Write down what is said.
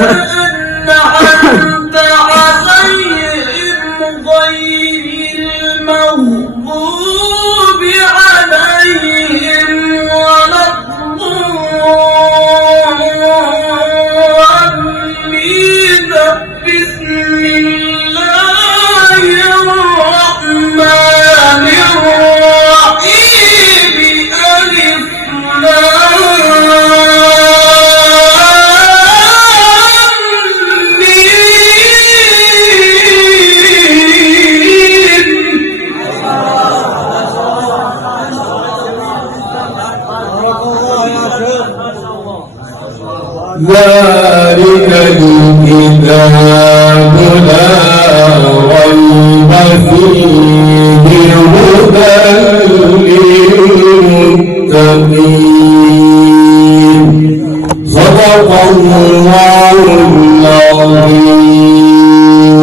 أنعمت عليهم غير المغضوب عليهم ولا الضالين. بسم الله الرحمن الرحيم. ألف ذلك الكتاب لا ريب فيه هدى للمتقين.